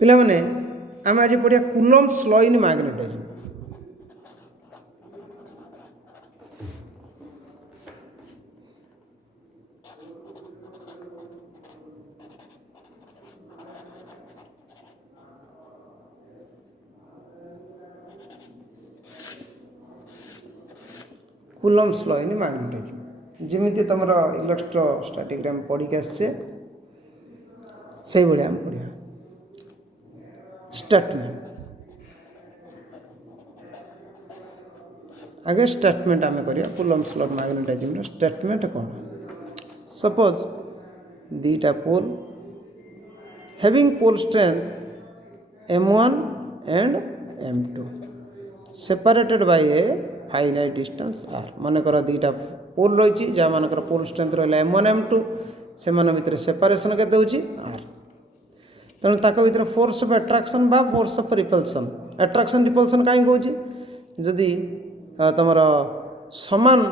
पिलामाने आम आज पढ़िया Coulomb's law in magnetism. Coulomb's law in magnetism जमीती तुम इलेक्ट्रोस्टैटिक आम पढ़ी आसचे से भाई आम पढ़िया स्टेटमेंट। आगे स्टेटमेंट आम करिया कूलम्ब्स लॉ मैग्नेटिज्म स्टेटमेंट कौन। सपोज दीटा pole having pole strength m1 and m2 separated by a finite distance r। मन कर दीटा पोल रही जहाँ मानकर पोल स्ट्रेंथ रहा m1 m2 से भितर सेपरेशन के r। तेणु ताक भीतर फोर्स ऑफ अट्रैक्शन बा force of repulsion attraction repulsion कहीं कौच जदि तुम समान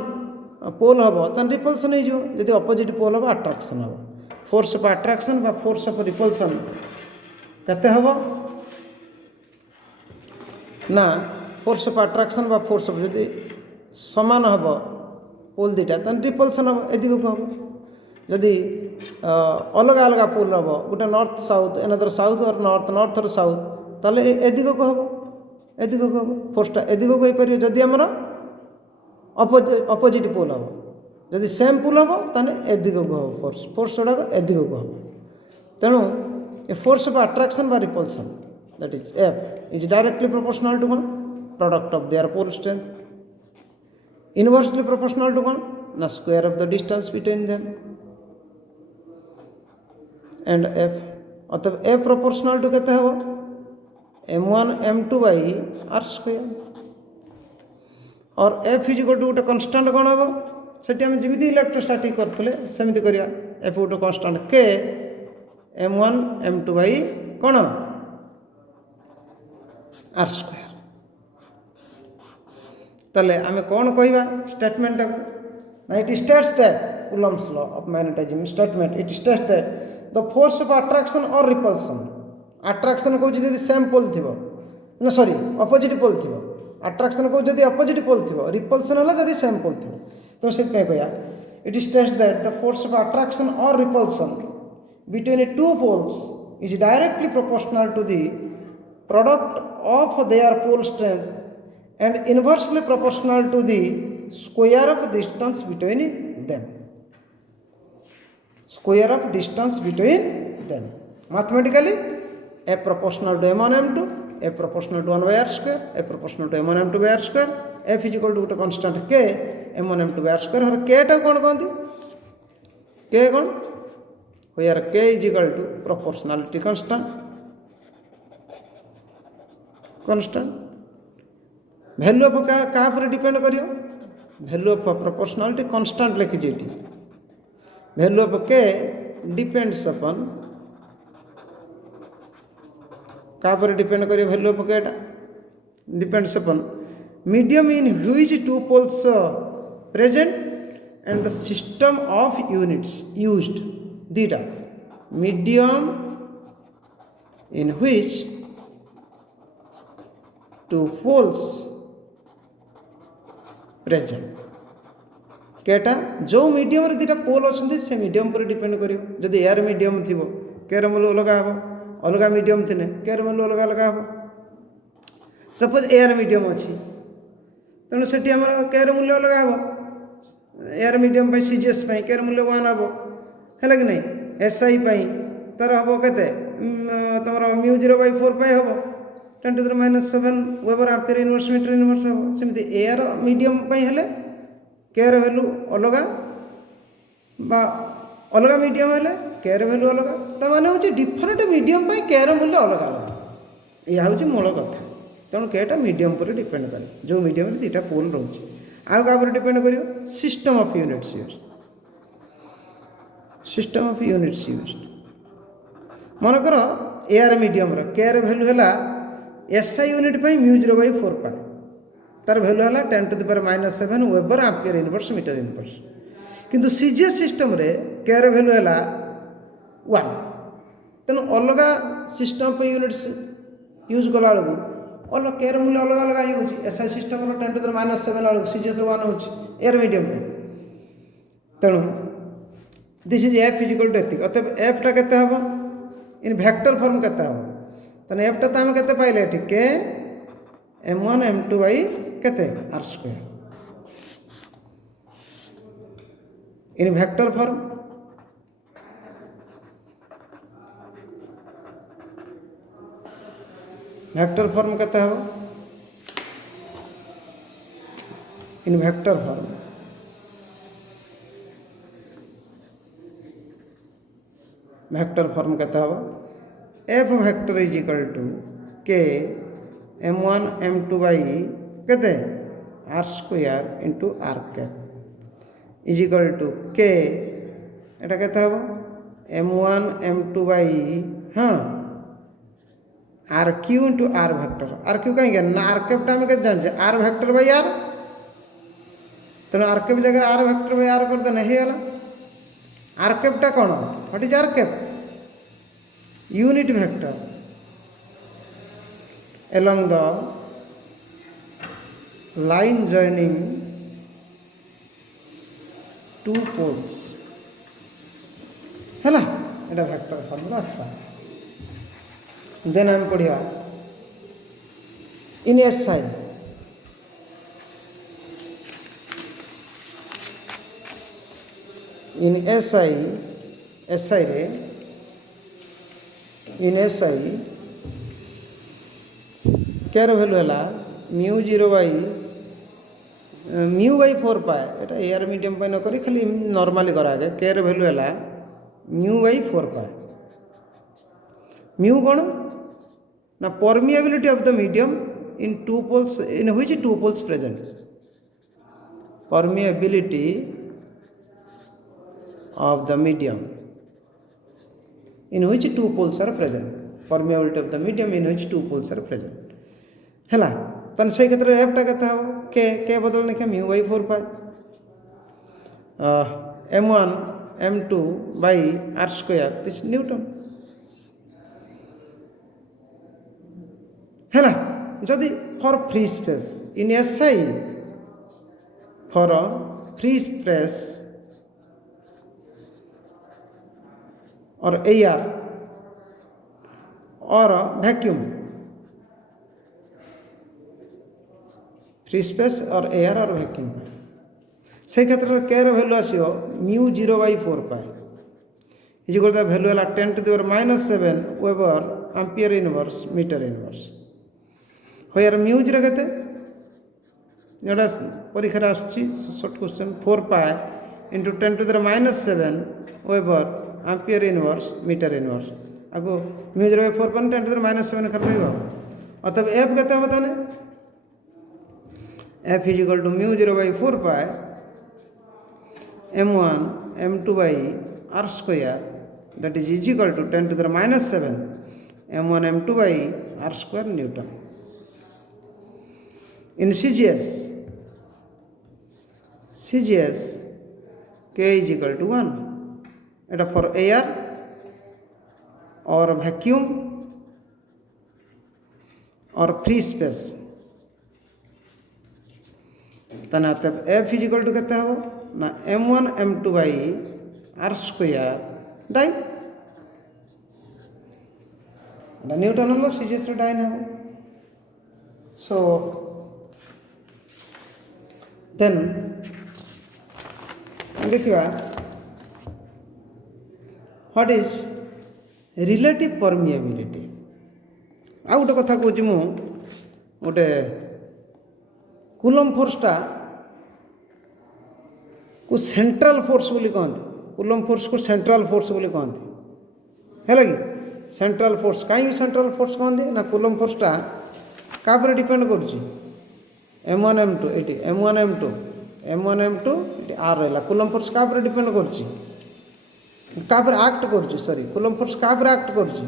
पोल हम तो रिपल्सन हो अपोजिट पोल हम अट्रैक्शन हम फोर्स ऑफ अट्रैक्शन बा फोर्स ऑफ रिपल्सन केते हम ना फोर्स ऑफ अट्रैक्शन बा फोर्स ऑफ जदि समान हम पोल दीटा तो रिपल्सन हम एदिक हम जदि अलग अलग पोल हम गोटे नॉर्थ साउथ एनादर साउथ और नॉर्थ नॉर्थ और साउथ ताले एदिक को हम एदिक को हम फोर्सटा एदिक को पार जदि आमर अपोजिट पोल हम जदि सेम पोल हम ताने एदिक को हम फोर्स फोर्स गुड़ाक एदिक को हम। तेणु ए फोर्स ऑफ अट्रैक्शन बा repulsion that is F is directly proportional to one product of their pole strength inversely proportional to one ना square of the distance between them and F अतः F proportional to केते हो m1 m2 by r square और F is equal to गोटे constant कौन हम से जमी इलेक्ट्रोस्टैटिक करते सेमती करिया एफ गोटे कन्स्टांट के m1 m2 बाई कौन r स्क्वायर। ताले आमे कौन कहवा स्टेटमेंट ना it states that Coulomb's law of magnetism statement it states that the force of attraction और रिपल्सन अट्रैक्शन को जदि सेम पोल थी ना सॉरी अपोजिट पोल थी अट्रैक्शन को जदि अपोजिट पोल थी रिपल्सन है जदि सेम पोल थी तो से कहया it states that the force of attraction और repulsion between two poles is directly proportional to the product of their pole strength and inversely proportional to the square of distance between them square of distance between them mathematically f proportional to m1 m2 f proportional to 1 by r square f proportional to m1 m2 by r square f is equal to a constant k m1 m2 by r square और k टा कौन कहती k कौन where k is equal to proportionality constant value of का पर depend करियो value of proportionality constant लिखी jetty value of k depends upon क्या पर डिपेंड करिए value of k depends upon medium in which two poles present and the system of units used data medium in which two poles present केटा जो medium रे दीटा पोल अच्छे से medium पर depend करियो जदि एयर मीडियम थी केर मूल्य अलग हम अलग मीडियम थे केर मूल्य अलग अलग हम सपोज एयर मीडियम अच्छी तेणु से केर मूल्य अलग हम एयर मीडियम सीजीएस केर मूल्य 1 हम है कि नहीं एसआई तार हम के तुम म्यू 0/4 पाई हम 10⁻⁷ weber ampere inverse metre inverse हम सेमती एयर मीडियम हेले केयर वैल्यू अलग बा अलग मीडियम हेले केयर वैल्यू अलग तो माने हूँ डिफरेंट मीडियम केयर मूल्य अलग अलग यह हूँ मूल कथा तेणु केटा मीडियम पर डिपेंड करे जो मीडियम दीटा पोल रोचे आउ क्या डिपेंड कर system of units use system of units use मनकर एयर मीडियम केयर वैल्यू है एसआई यूनिट म्यू 0/4 पाए तार वैल्यू है 10⁻⁷ weber ampere inverse metre inverse किंतु सीजीएस सिस्टम रे केयर वैल्यू है 1 तेणु अलग सिस्टम पे यूनिट्स यूज कला बेलू अलग के मूल्य अलग अलग होएसआई सिस्टम 10⁻⁷ बेलू सीजीएस 1 हो एयर मीडियम तेणु this is F is equal to एतिक अतएव एफटा केते हम इन वेक्टर फॉर्म केते हम तेणु एफटा तो आम केते पाइले एठी के m1 m2 बाई केते r square in vector form केते हम इन वेक्टर फॉर्म कहता है F vector is equal to k m1 m2 by कहते r square into r cap is equal to k एटा कहता है m1 m2 बाई हाँ r cube into r vector r cube कहीं ना r कैपटा आम के जाने r वेक्टर बाई r तेणु r कैप जगह r वेक्टर बाई r कर देना है r कैपटा कौन what is r cap unit vector along the line joining two poles है ना एटा वेक्टर फॉर्मूला आसला देन हम पढ़िया in SI in SI SI रे इन एसआई केर वैल्यू है μ0 बाई μ/4 पाए एटा एयर मीडियम पे न करी खाली नॉर्मली करा जाए केर वैल्यू है μ/4 पाए म्यू कौन ना permeability of the medium in two poles in which two poles present permeability of the medium in which two poles are present permeability of the medium in which two poles are present है तन से क्षेत्र में एफटा कहता है के बदल नहीं μ/4 पाए m1 m2 by r square this Newton है जदि for free space in SI for free space और एयर और वैक्यूम फ्री स्पेस और एयर और वैक्यूम से क्षेत्र में केर वैल्यू आसो μ0/4 पाए इजिकल वैल्यू है 10⁻⁷ weber ampere inverse metre inverse होयर μ0 केते जोड़ा परीक्षा आसुची short question 4 pi into 10⁻⁷ weber ampere inverse metre inverse आगो μ0/4 पर 10⁻⁷ कर रही हो अतः एफ कहते हैं बताने F is equal to μ0/4 pi m1 m2 by r square that is equal to 10⁻⁷ m1 m2 by r square newton in CGS k is equal to 1 एटा फॉर एयर और वैक्यूम और फ्री स्पेस तना तब F is equal to कहते हो ना m1 m2 by r square dyne newton हलो CGS रे डाई ना सो देन देखिए व्हाट इज रिलेटिव परमिएबिलिटी आ गोटे कथा कहूँ मु गोटे कूलम फोर्सटा को सेंट्रल फोर्स बोली कहते कूलम फोर्स को सेंट्रल फोर्स बोली कहते है कि सेंट्रल फोर्स कहीं सेंट्रल फोर्स कहते ना कूलम फोर्सटा क्या डिपेंड करुच्ची m1 m2 ये m1 m2 आर रहा कूलम फोर्स क्या डिपेंड करुच्ची कापर एक्ट करुच्ची सॉरी कूलम फोर्स क्या एक्ट करुच्ची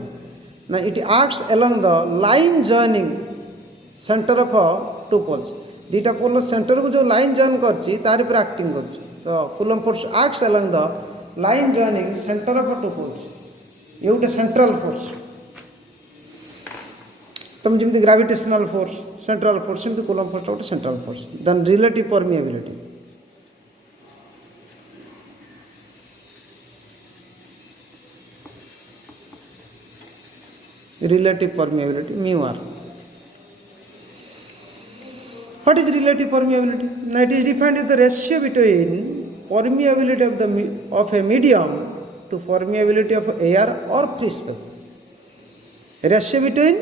ना it acts along the line joining centre of two poles दुटा पोल सेंटर को जो लाइन जॉइन करची तारि पर एक्टिंग करची तो Coulomb force acts along the line joining centre of two poles ये गोटे सेंट्रल फोर्स तुम जमी ग्राविटेशनल फोर्स सेंट्रल फोर्स सेमती कूलम्ब फोर्स गोटे central force then relative permeability relative permeability mu r. What is relative permeability? Now it is defined as the ratio between permeability of a medium to permeability of air or free space. Ratio between,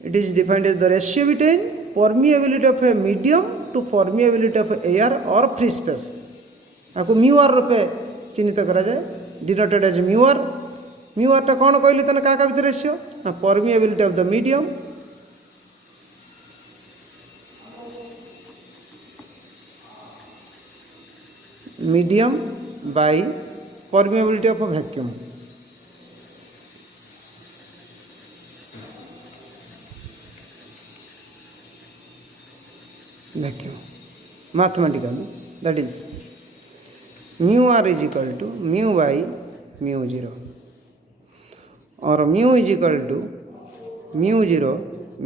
it is defined as the ratio between permeability of a medium to permeability of air or free space. आपको mu r रूपे चिन्हित करा जाए, denoted as mu r. Mu आरटा कौन कहली तेना क्या भितर रेशियो ना permeability of the medium medium by permeability of a vacuum mathematical that is mu R is equal to mu by mu zero और mu is equal to mu zero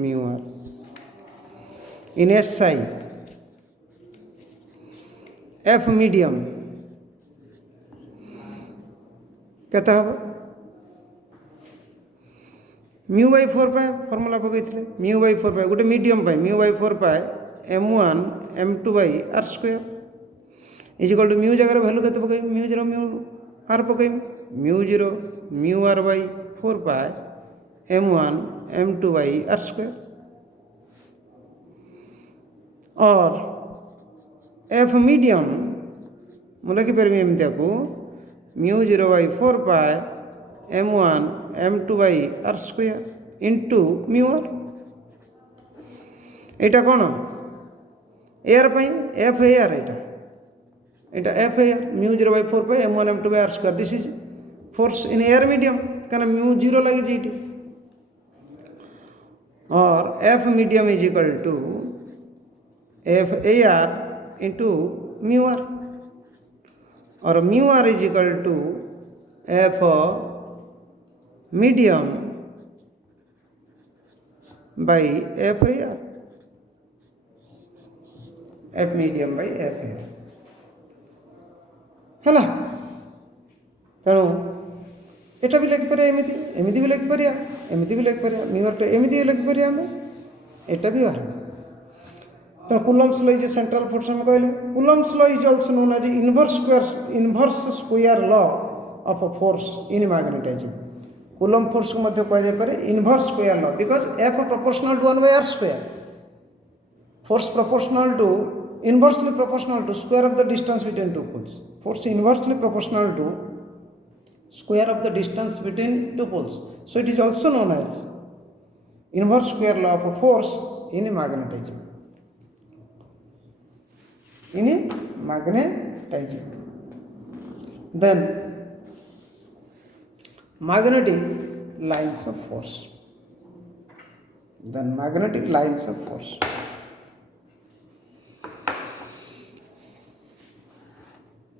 mu R in S I F medium कहता हम mu by 4 formula पकई mu by 4 गोटे medium mu by 4 m1 m2 by R square is equal to mu जगह value के पकई mu zero mu R पकई mu zero mu R by 4 m1 m2 by R square और F medium ମୁଁ ଲେଖିପାରିବି ଏମିତିଆକୁ mu zero by 4 m1 m2 by R square into mu R एटा कौन एयर एफ एयर एटा F air mu zero by 4 m1 m2 by R square this is force in air medium क्या mu zero लगी ये और F medium is equal to F A R into mu R और mu R is equal to F medium by F A R F medium by F A R है तेणु एटा भी लिखिपर एमती एमती भी लिखिपर एमती भी लिखिपर म्यूआर एमती लिखिपर आम एटा भी बाहर तो Coulomb's law is central force हम कहले Coulomb's law is also known as inverse square law of a force in magnetism Coulomb force को मध्य कह जाए inverse square law because F proportional to 1 by r square force proportional to inversely proportional to square of the distance between two poles force inversely proportional to square of the distance between two poles so it is also known as inverse square law of a force in magnetism then magnetic lines of force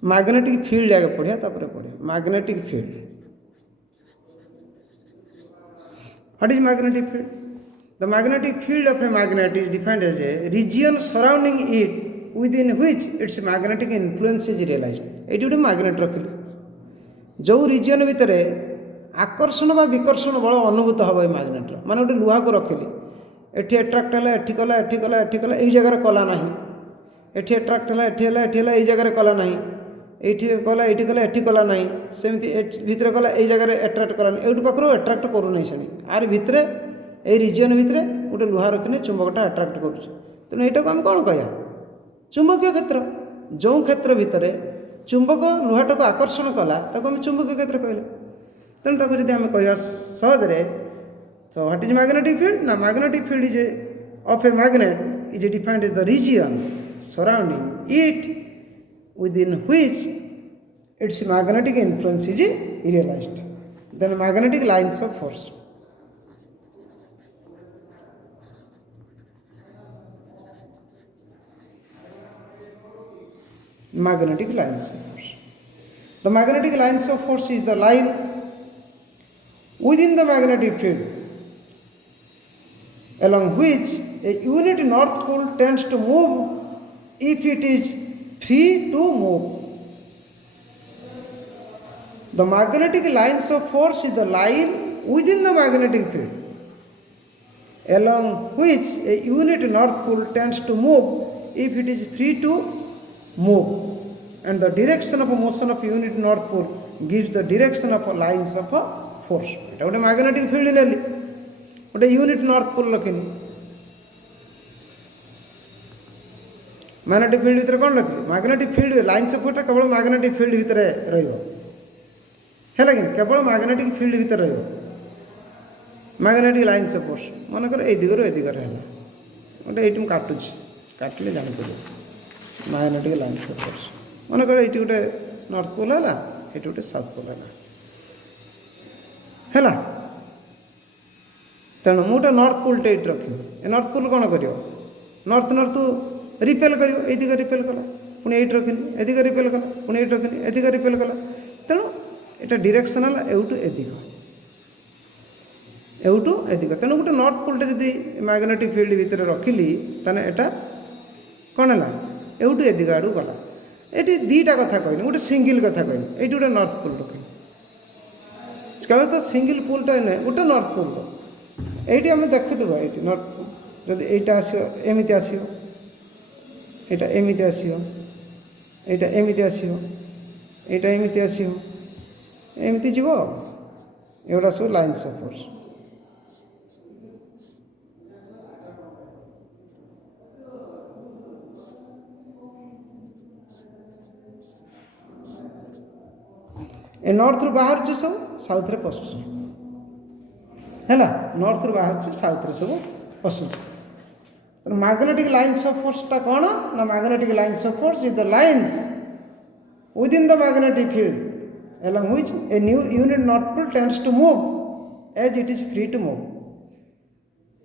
magnetic field आगे पढ़िया तापर पढ़िया magnetic field what is magnetic field the magnetic field of a magnet is defined as a region surrounding it within which its magnetic influence is realised ये गोटे magnet रखिली जो reason भितर आकर्षण बा विकर्षण बल अनुभूत हम ये मैग्नेटर मान गोटे लुहा को रखिली एटी एट्राक्ट है एटी कला एटी कला एटी कला ये जगह कला ना एटी एट्राक्ट है एटी है ये जगह कला ना ये कला ये कला एटी कला ना सेमती भितर कला ये जगह एट्राक्ट कला एटू पाखर एट्राक्ट करूना से आर भितर ये रिजन भितर गोटे लुहा रखने चुंबकटा एट्राक्ट करुँ तेणु यहाँ को आम कौन कह चुंबकीय क्षेत्र जो क्षेत्र भितर चुंबक लुहाटा को आकर्षण कला ताको आम चुंबकीय क्षेत्र कहले तेणु ताको जदि आम कह सहजरे so what is magnetic field now magnetic field is of a magnet is defined as the region surrounding it within which its magnetic influence is realized then magnetic lines of force magnetic lines of force the magnetic lines of force is the line within the magnetic field along which a unit north pole tends to move if it is free to move. The magnetic lines of force is the line within the magnetic field along which a unit north pole tends to move if it is free to move, and the direction of motion of unit north pole gives the direction of lines of force. এটা ଗୋଟେ magnetic field ନେଲି, ଗୋଟେ unit north pole ରଖିନି, magnetic field ଭିତରେ କ'ଣ ରଖିଲି, magnetic field lines of force କେବଳ magnetic field ଭିତରେ ରହିବ, ହେଲା କି କେବଳ magnetic field ଭିତରେ ରହିବ, magnetic lines of force ମନେକର ଏଇ ଦିଗରୁ ଏ ଦିଗରେ ହେଲା, ଗୋଟେ ଏଇଠି ମୁଁ କାଟୁଛି, କାଟିଲେ ଜାଣିପାରିବ magnetic lines of force, ମନେକର ଏଇଠି ଗୋଟେ ନର୍ଥ ପୋଲ୍ ହେଲା, ଏଇଠି ଗୋଟେ ସାଉଥ୍ ପୋଲ୍ ହେଲା, ତେଣୁ ମୁଁ ଗୋଟେ ନର୍ଥ ପୋଲ୍ଟେ ଏଇଠି ରଖିବି, ଏ ନର୍ଥ ପୋଲ୍ କ'ଣ କରିବ, ନର୍ଥ ରିପେଲ୍ କରିବ, ଏଇ ଦିଗ ରିପେଲ୍ କଲା, ପୁଣି ଏଇଠି ରଖିନି, ଏ ଦିଗ ରିପେଲ୍ କଲା, ପୁଣି ଏଇଠି ରଖିନି, ଏ ଦିଗ ରିପେଲ୍ କଲା, ତେଣୁ এটা ডিরেকশন ହେଲା ଏଉଠୁ ଏ ଦିଗ, ଏଉଠୁ ଏ ଦିଗ, ତେଣୁ ଗୋଟେ ନର୍ଥ ପୋଲ୍ଟେ ଯଦି ମ୍ୟାଗ୍ନେଟିକ୍ ଫିଲ୍ଡ ଭିତରେ ରଖିଲି ତାହେଲେ ଏଇଟା କ'ଣ ହେଲା, ଏଉଠୁ ଏ ଦିଗ ଆଡ଼କୁ ଗଲା। ଏଠି ଦୁଇଟା କଥା କହିନି, ଗୋଟେ ସିଙ୍ଗିଲ୍ କଥା କହିନି, ଏଇଠି ଗୋଟେ ନର୍ଥ ପୋଲ୍ ରଖିନି, କେବେ ତ ସିଙ୍ଗିଲ୍ ପୋଲ୍ଟା ନୁହେଁ, ଗୋଟେ ନର୍ଥ ପୋଲ୍, এইটি আমি দেখুথিবা, এইটি নর্থ পোল যদি এইটা আসিব এমিতি আসিব, এইটা এমিতি আসিব, এইটা এমিতি আসিব, এইটা এমিতি আসিব, এমিতি যাব, এগুলা সব লাইন্স অফ ফোর্স। ଏ ନର୍ଥରୁ ବାହାରୁଛି ସବୁ ସାଉଥରେ ପଶୁଛି, ହେଲା, ନର୍ଥରୁ ବାହାରୁଛି ସାଉଥରେ ସବୁ ପଶୁଛି। ମ୍ୟାଗ୍ନେଟିକ୍ ଲାଇନ୍ସ ଅଫ୍ ଫୋର୍ସଟା କ'ଣ ନା, magnetic lines of force is the lines within the magnetic field along which a new unit north pole tends to move as it is free to move।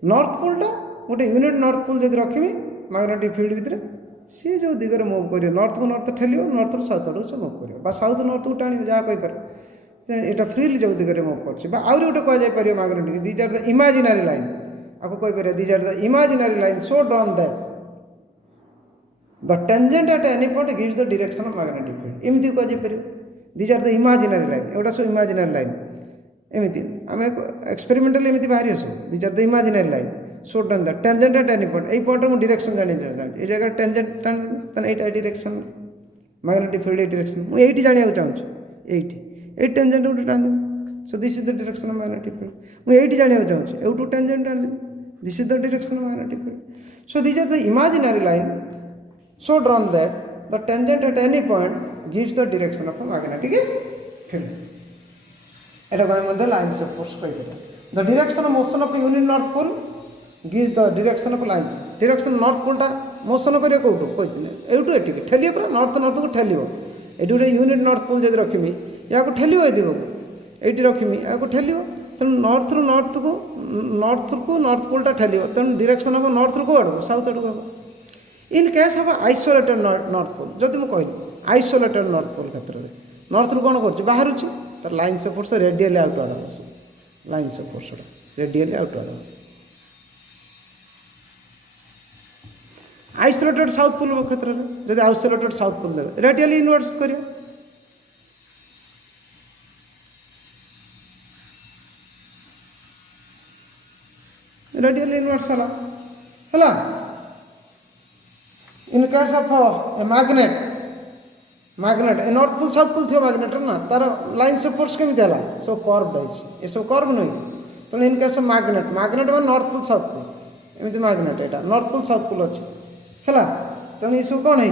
North ପୋଲ୍ଟା ଗୋଟେ unit north pole ଯଦି ରଖିବି magnetic field ଭିତରେ, ସିଏ ଯେଉଁ ଦିଗରେ move କରିବ, ନର୍ଥକୁ north ଠେଲିବ, ନର୍ଥରୁ south ଆଡ଼କୁ ସେ ମୁଭ୍ କରିବ, ବା ସାଉଥ୍ ନର୍ଥକୁ ଟାଣିବ, ଯାହା କହିପାରେ, এটা ଫ୍ରିଲି ଯେଉଁ ଦିଗରେ ମୁଭ୍ କରୁଛି। ବା ଆହୁରି ଗୋଟେ କୁହାଯାଇପାରିବ magnetic, these are the imaginary line, ଆକୁ କହିପାରିବା these are the imaginary line so drawn that the tangent at any point gives the direction of magnetic field, ଏମିତି କୁହାଯାଇପାରିବ। These are the imaginary line, ଏଗୁଡ଼ା ସବୁ ଇମାଜିନାରୀ ଲାଇନ୍, ଏମିତି ଆମେ ଏକ୍ସପେରିମେଣ୍ଟାଲି ଏମିତି ବାହାରି ଆସୁ, these are the imaginary line so drawn that tangent at any point, ଏଇ ପଏଣ୍ଟରେ ମୁଁ ଡିରେକ୍ସନ୍ ଜାଣିବାକୁ, ଏଇ ଜାଗାରେ ଟେଞ୍ଜେଣ୍ଟ ଟାଣିଦେବି, ତାହେଲେ ଏଇଟା ଡିରେକ୍ସନ୍ ମ୍ୟାଗ୍ନେଟିକ୍ ଫିଲ୍ଡ, ଏଇ ଡିରେକ୍ସନ୍ ମୁଁ ଏଇଠି ଜାଣିବାକୁ ଚାହୁଁଛି, ଏଇଠି ଏଇ ଟେଞ୍ଜେଣ୍ଟ ଗୋଟେ ଟାଣିଦେବି, so this is the direction of magnetic field. ମୁଁ ଏଇଠି ଜାଣିବାକୁ ଚାହୁଁଛି, ଏଇଠୁ ଟେଞ୍ଜେଣ୍ଟ ଟାଣିଦେବି, this is the direction of magnetic field. So these are the imaginary line so drawn that the tangent at any point gives the direction of a magnetic field। এটা আমি মধ্যে lines of force কইতে, the direction of motion of a unit north pole gives the direction of lines। direction north pole টা motion করিয়া কোউটো কইতে, এইটু এটিকে ঠেলিয়ে পুরা north নর্থକୁ ঠেলিব, এটি ଗୋଟେ ୟୁନିଟ୍ ନର୍ଥ ପୋଲ୍ ଯଦି ରଖିମି ଏହାକୁ ଠେଲିବ, ଏ ଦିଗକୁ ଏଇଠି ରଖିମି ଏହାକୁ ଠେଲିବ, ତେଣୁ ନର୍ଥରୁ ନର୍ଥ ପୋଲ୍ଟା ଠେଲିବ, ତେଣୁ ଡିରେକ୍ସନ୍ ହେବ ନର୍ଥରୁ କେଉଁ ଆଡ଼କୁ, ସାଉଥ୍ ଆଡ଼କୁ ହେବ। In case of isolated north pole, ଯଦି ମୁଁ କହିଲି ଆଇସୋଲେଟେଡ୍ ନର୍ଥ ପୋଲ୍ କ୍ଷେତ୍ରରେ ନର୍ଥରୁ କ'ଣ କରୁଛି, ବାହାରୁଛି, ତାର ଲାଇନ୍ସ ଅଫ୍ ଫୋର୍ସ ରେଡ଼ିଆଲି ଆଉଟୱାର୍ଡ଼ ହେବ, ଲାଇନ୍ସ ଅଫ୍ ଫୋର୍ସ ରେଡ଼ିଆଲି ଆଉଟୱାର୍ଡ଼ ହେବ। ଆଇସୋଲେଟେଡ୍ ସାଉଥ୍ ପୋଲ୍ କ୍ଷେତ୍ରରେ ଯଦି ଆଇସୋଲେଟେଡ୍ ସାଉଥ୍ ପୋଲ୍ ଦେବେ ରେଡ଼ିଆଲି ଇନୱାର୍ଡସ୍ କରିବ, ରେଡ଼ିଆଲି ଇନୱାର୍ଡସ୍ ହେଲା। In case of a magnet ए नॉर्थ पोल साउथ पोल थी मैग्नेट ना, तार लाइन्स ऑफ फोर्स केमी है सब कर्व ये सब कर्व नुह, तो in case of magnet magnet मैं नॉर्थ पोल साउथ पोल एमती मैग्नेट यहाँ नॉर्थ पोल साउथ पोल अच्छे है, तेणु ये सब कौन है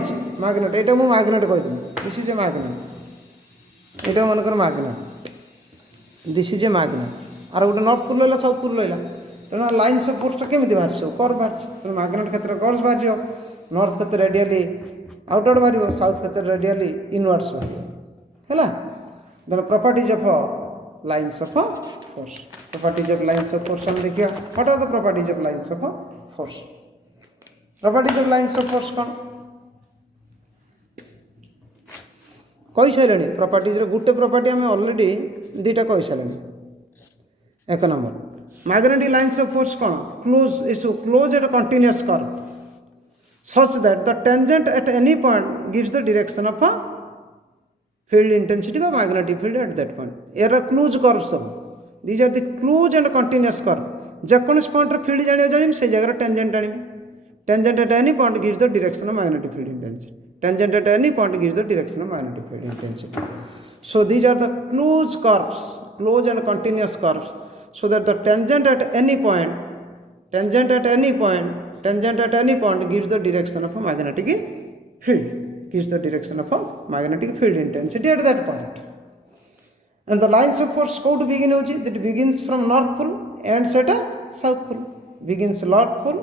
मैग्नेट, यहाँ मुझे मैग्नेट कहीदी दिस इज ए मैग्नेट, यहाँ मनकर magnet this is a magnet, आर गोटे नॉर्थ पोल रहा साउथ पोल रहा, तेणु लाइन्स ऑफ फोर्स केमी बाहर सब कर्व बाहर, तेणु मैग्नेट क्षेत्र कर्व बाहर, नॉर्थ क्षेत्र रेडियली आउटवर्ड बाहर, साउथ क्षेत्र रेडियली इनवर्ड्स बाहर है। Then properties of lines of force, properties of lines of force हम देखिए, what are the properties of lines of force. Properties of lines of force कौन कही सारे, प्रॉपर्टीज गोटे प्रॉपर्टी आम ऑलरेडी दुईटा कही सारे, एक number magnetic lines of force कौन close at a continuous curve such that the tangent at any point gives the direction of a field intensity or magnetic field at that point. Here are close curves. These are the close and continuous curve. Japanese point of field जानी से जगह tangent जानी. Tangent at any point gives the direction of magnetic field intensity. Tangent at any point gives the direction of magnetic field intensity. So these are the close curves, close and continuous curves. So that the tangent at any point gives the direction of a magnetic field, gives the direction of a magnetic field intensity at that point. And the lines of force code begin that begins from north pole and ends at a south pole. Begins north pole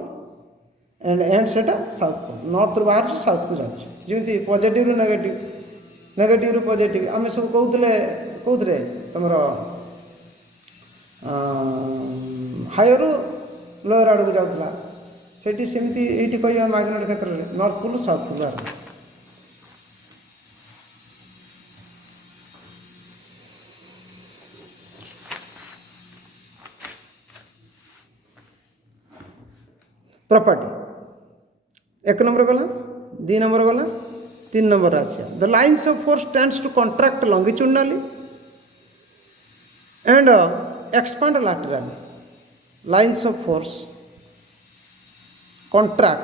and ends at a south pole. North ରୁ ବାହାରୁଛି south କୁ ଯାଉଛି ଯେମିତି positive ରୁ negative negative ରୁ positive ଆମେ ସବୁ କହୁଥିଲେ କୋଉଥିରେ ତମର ହାୟରୁ ଲୋୟର ଆଡ଼କୁ ଯାଉଥିଲା ସେଠି ସେମିତି ଏଇଠି କହିବା ମ୍ୟାଗ୍ନେଟ କ୍ଷେତ୍ରରେ ନର୍ଥ ପୋଲ ସାଉଥ ପୋଲ ବାହାରେ प्रॉपर्टी एक नंबर गला दो नंबर गला तीन नंबर आसिया the lines of force tends to contract longitudinally and expand laterally. Lines of force contract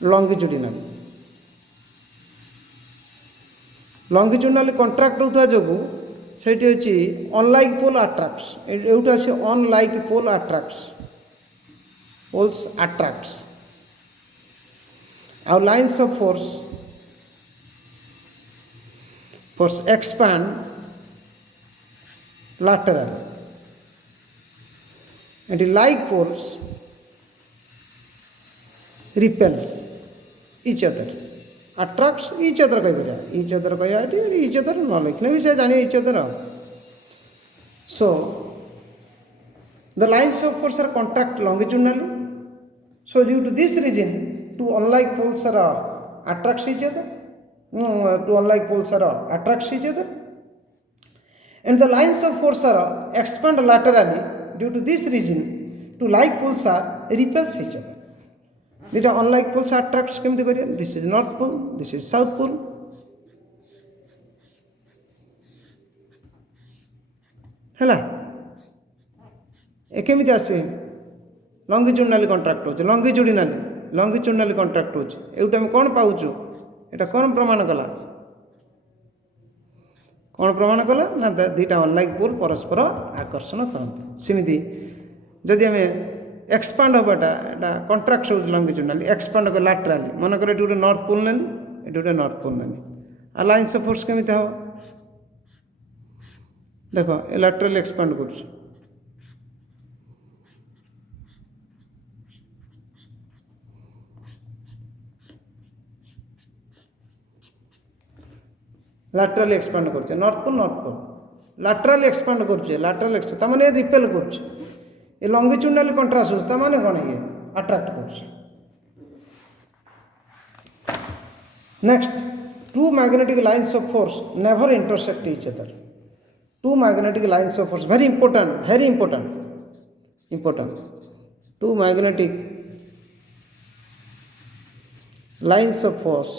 longitudinally. Longitudinally contract होता जोगु सेठी होची unlike pole attracts. एउटा आसी unlike pole attracts. Poles attracts. Our lines of force expand laterally. And the like poles repels each other, attracts each other each other each other knowledge each other. So the lines of force are contract longitudinally. So due to this reason, two unlike poles are attracts each other. And the lines of force are expand laterally. Due to this reason, two like poles are repels each other. These are unlike poles attracts केमती करिए. This is north pole, this is south pole. हैला केमती आसे longitudinally contract होचे longitudinally contract होचे एउटा हम कोन पाउछु एटा कोन प्रमाण कला कौन प्रमाण कला ना दुईटा अनलाइक पोल परस्पर आकर्षण करते सेमती जदि आम एक्सपांड होबाटा एटा कंट्राक्ट हो लंगिट्यूडनली एक्सपांड कर लैटराली मन कर एटी गोटे नॉर्थ पोल नेली एटी गोटे नॉर्थ पोल नेली आ लाइन्स ऑफ फोर्स केमिति हो देखो ए लैटराली एक्सपांड करछ laterally expand करछे नॉर्थ पोल laterally expand करछे lateral expand तमाने रिपेल करछे ए लॉन्गिट्यूडनल कंट्रास्ट होछ तमाने कोन ये अट्रैक्ट करछे next two magnetic lines of force never intersect each other two magnetic lines of force very important two magnetic lines of force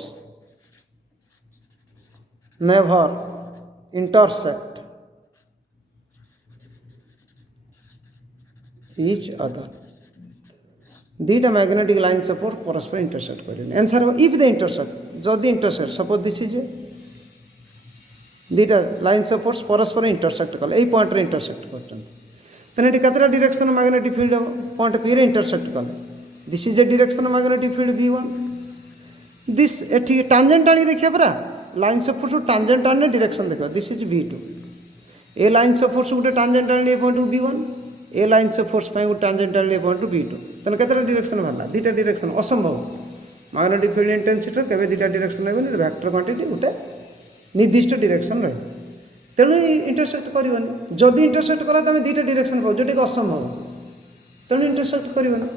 never intersect each other. These magnetic lines of force परस्पर intersect करें. Answer if they intersect, जदि intersect, suppose this is these lines of force परस्पर intersect करें. यही point रे intersect करते हैं. then it कतरा direction magnetic field point P रे intersect करें. This is the direction of magnetic field V1. This एठी tangent आनी देखिए परा. Lines of force tangent आने direction देखो. This is V2. A lines of force उटे tangent आने A point to B1. A lines of force पाए उटे tangent आने A point to B2. तने कितना direction वाला? दीटा direction असंभव. Magnetic field intensity केवे दीटा direction है बने vector quantity उटे निर्दिष्ट direction रहे. तेणु intersect करिवनी. जदि intersect करा तमे दीटा direction पाओ जोटे असंभव. तेणु intersect करिवनी.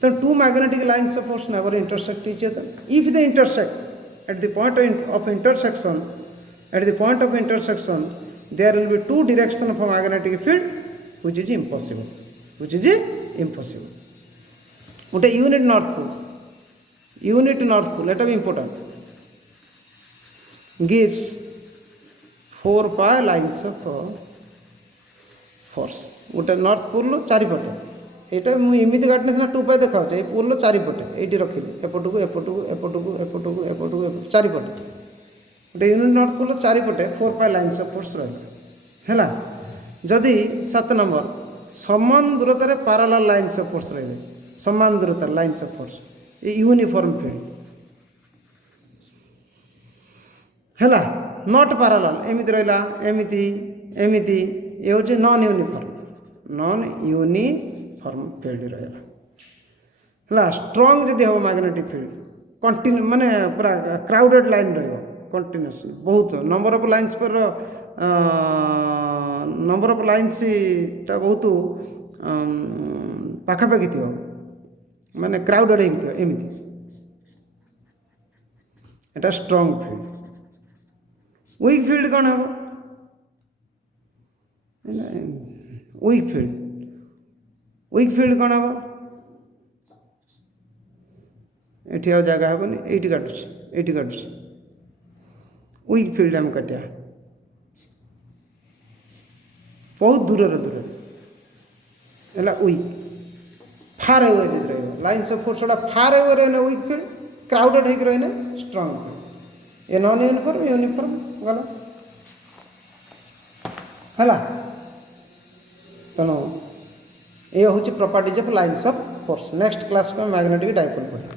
तो two magnetic lines of force never intersect each other. If they intersect at the point of intersection, there will be two directions of a magnetic field which is impossible. Which is impossible. What a unit north pole. Unit north pole, let be important. Gives 4 pi lines of force. What a north pole चारिपटे. एटा मु एमिति काटने ना 2 pi देखाउ ए पोल चारिपटे एठी रखिले एपटकू एपटकू एपटकू एपटकू एपटकू चारिपटे. गोटे unit north pole चारिपटे 4 pi लाइन्स ऑफ फोर्स रही है. जदि 7 नंबर समान दूरतार पैरेलल लाइन्स ऑफ फोर्स रही समान दूरतार लाइन्स ऑफ फोर्स ये यूनिफॉर्म फील्ड है. नॉट पैरेलल एमिति रहा एमिति एमिति ये हूँ नॉन यूनिफॉर्म फील्ड रहा. स्ट्रॉन्ग जदि हम मैग्नेटिक फील्ड कंटिन्यू माने पूरा क्राउडेड लाइन रही कंटिन्यूअसली बहुत नंबर ऑफ लाइन्स पर नंबर ऑफ लाइन्स टा बहुत पाखापाखि थी माने क्राउडेड होमती एटा स्ट्रॉन्ग फील्ड. वीक फील्ड कौन हम वीक फील्ड कौन हम ये जगह हेनी ये काटुची वीक फील्ड आम काटिया बहुत दूर है weak far away lines of force far away रहे वीक फील्ड क्राउडेड होकर रही स्ट्रॉन्ग फील्ड. ये नॉन यूनिफॉर्म गला है. तेणु ये हूँ properties of lines of force. Next class में मैग्नेटिक डाइपोल पढ़े.